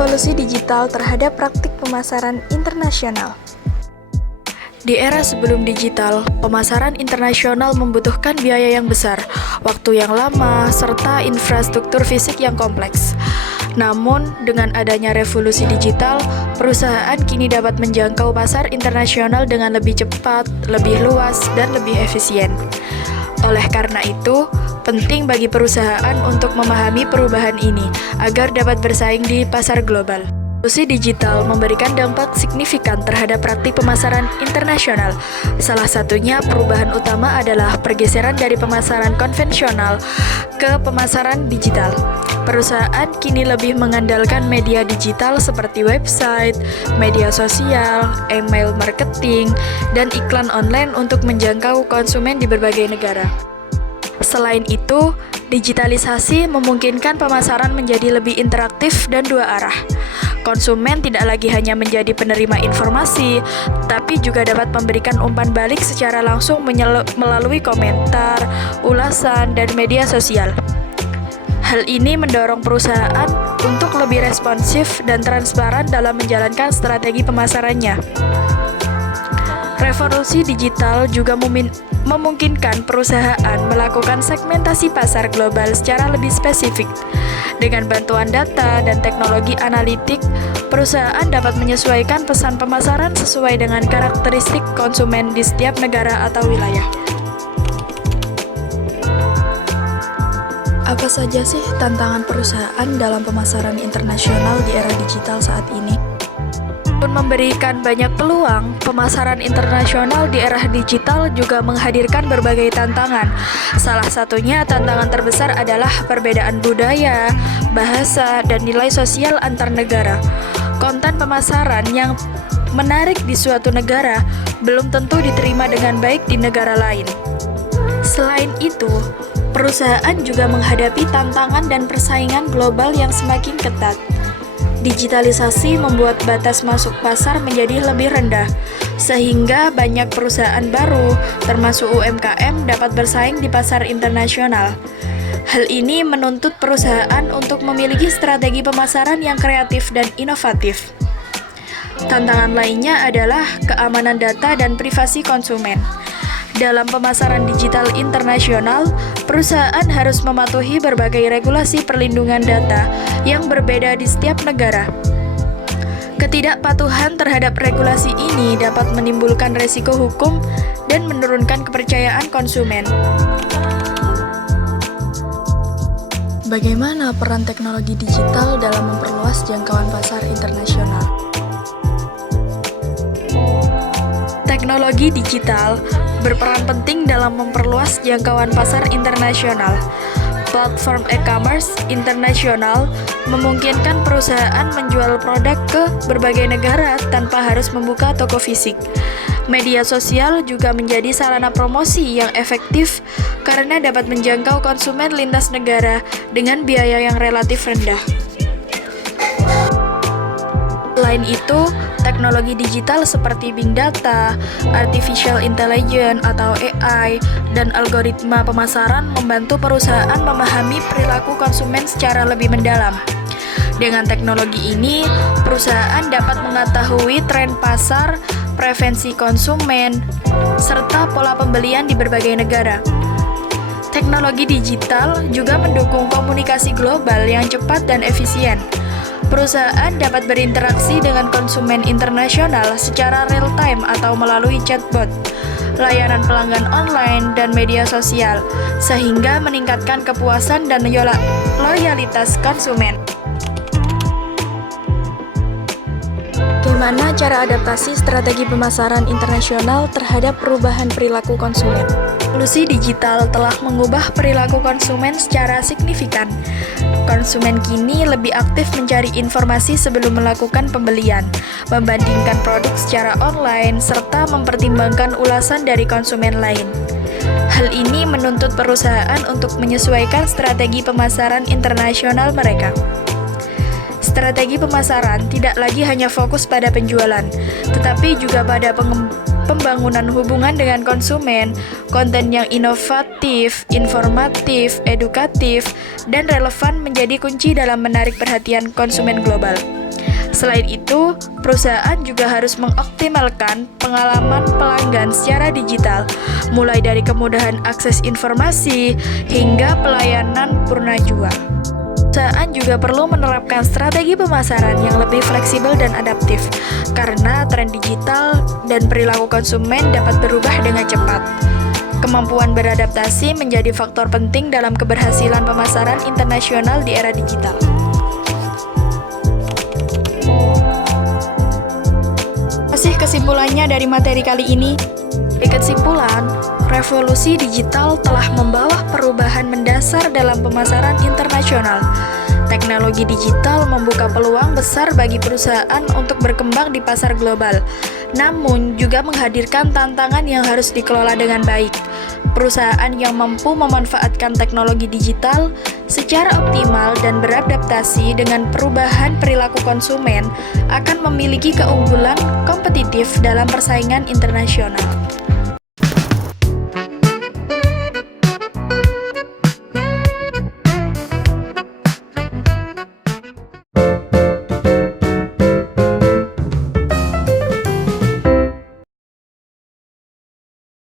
revolusi digital terhadap praktik pemasaran internasional. Di era sebelum digital, pemasaran internasional membutuhkan biaya yang besar, waktu yang lama, serta infrastruktur fisik yang kompleks. Namun, dengan adanya revolusi digital, perusahaan kini dapat menjangkau pasar internasional dengan lebih cepat, lebih luas, dan lebih efisien. Oleh karena itu, penting bagi perusahaan untuk memahami perubahan ini agar dapat bersaing di pasar global. Revolusi digital memberikan dampak signifikan terhadap praktik pemasaran internasional. Salah satunya perubahan utama adalah pergeseran dari pemasaran konvensional ke pemasaran digital. Perusahaan kini lebih mengandalkan media digital seperti website, media sosial, email marketing, dan iklan online untuk menjangkau konsumen di berbagai negara. Selain itu, digitalisasi memungkinkan pemasaran menjadi lebih interaktif dan dua arah. Konsumen tidak lagi hanya menjadi penerima informasi, tapi juga dapat memberikan umpan balik secara langsung melalui komentar, ulasan, dan media sosial. Hal ini mendorong perusahaan untuk lebih responsif dan transparan dalam menjalankan strategi pemasarannya. Revolusi digital juga memungkinkan perusahaan melakukan segmentasi pasar global secara lebih spesifik. Dengan bantuan data dan teknologi analitik, perusahaan dapat menyesuaikan pesan pemasaran sesuai dengan karakteristik konsumen di setiap negara atau wilayah. Apa saja sih tantangan perusahaan dalam pemasaran internasional di era digital saat ini? Untuk memberikan banyak peluang, pemasaran internasional di era digital juga menghadirkan berbagai tantangan. Salah satunya tantangan terbesar adalah perbedaan budaya, bahasa, dan nilai sosial antar negara. Konten pemasaran yang menarik di suatu negara belum tentu diterima dengan baik di negara lain. Selain itu, perusahaan juga menghadapi tantangan dan persaingan global yang semakin ketat. Digitalisasi membuat batas masuk pasar menjadi lebih rendah, sehingga banyak perusahaan baru, termasuk UMKM, dapat bersaing di pasar internasional. Hal ini menuntut perusahaan untuk memiliki strategi pemasaran yang kreatif dan inovatif. Tantangan lainnya adalah keamanan data dan privasi konsumen. Dalam pemasaran digital internasional, perusahaan harus mematuhi berbagai regulasi perlindungan data yang berbeda di setiap negara. Ketidakpatuhan terhadap regulasi ini dapat menimbulkan risiko hukum dan menurunkan kepercayaan konsumen. Bagaimana peran teknologi digital dalam memperluas jangkauan pasar internasional? Teknologi digital berperan penting dalam memperluas jangkauan pasar internasional. Platform e-commerce internasional memungkinkan perusahaan menjual produk ke berbagai negara tanpa harus membuka toko fisik. Media sosial juga menjadi sarana promosi yang efektif karena dapat menjangkau konsumen lintas negara dengan biaya yang relatif rendah. Selain itu, teknologi digital seperti big data, artificial intelligence atau AI, dan algoritma pemasaran membantu perusahaan memahami perilaku konsumen secara lebih mendalam. Dengan teknologi ini, perusahaan dapat mengetahui tren pasar, preferensi konsumen, serta pola pembelian di berbagai negara. Teknologi digital juga mendukung komunikasi global yang cepat dan efisien. Perusahaan dapat berinteraksi dengan konsumen internasional secara real-time atau melalui chatbot, layanan pelanggan online, dan media sosial, sehingga meningkatkan kepuasan dan loyalitas konsumen. Bagaimana cara adaptasi strategi pemasaran internasional terhadap perubahan perilaku konsumen? Revolusi digital telah mengubah perilaku konsumen secara signifikan. Konsumen kini lebih aktif mencari informasi sebelum melakukan pembelian, membandingkan produk secara online, serta mempertimbangkan ulasan dari konsumen lain. Hal ini menuntut perusahaan untuk menyesuaikan strategi pemasaran internasional mereka. Strategi pemasaran tidak lagi hanya fokus pada penjualan, tetapi juga pada pembangunan hubungan dengan konsumen. Konten yang inovatif, informatif, edukatif, dan relevan menjadi kunci dalam menarik perhatian konsumen global. Selain itu, perusahaan juga harus mengoptimalkan pengalaman pelanggan secara digital, mulai dari kemudahan akses informasi hingga pelayanan purna jual. Perusahaan juga perlu menerapkan strategi pemasaran yang lebih fleksibel dan adaptif, karena tren digital dan perilaku konsumen dapat berubah dengan cepat. Kemampuan beradaptasi menjadi faktor penting dalam keberhasilan pemasaran internasional di era digital. Masih kesimpulannya dari materi kali ini. Di kesimpulan, revolusi digital telah membawa perubahan mendasar dalam pemasaran internasional. Teknologi digital membuka peluang besar bagi perusahaan untuk berkembang di pasar global, namun juga menghadirkan tantangan yang harus dikelola dengan baik. Perusahaan yang mampu memanfaatkan teknologi digital secara optimal dan beradaptasi dengan perubahan perilaku konsumen akan memiliki keunggulan kompetitif dalam persaingan internasional.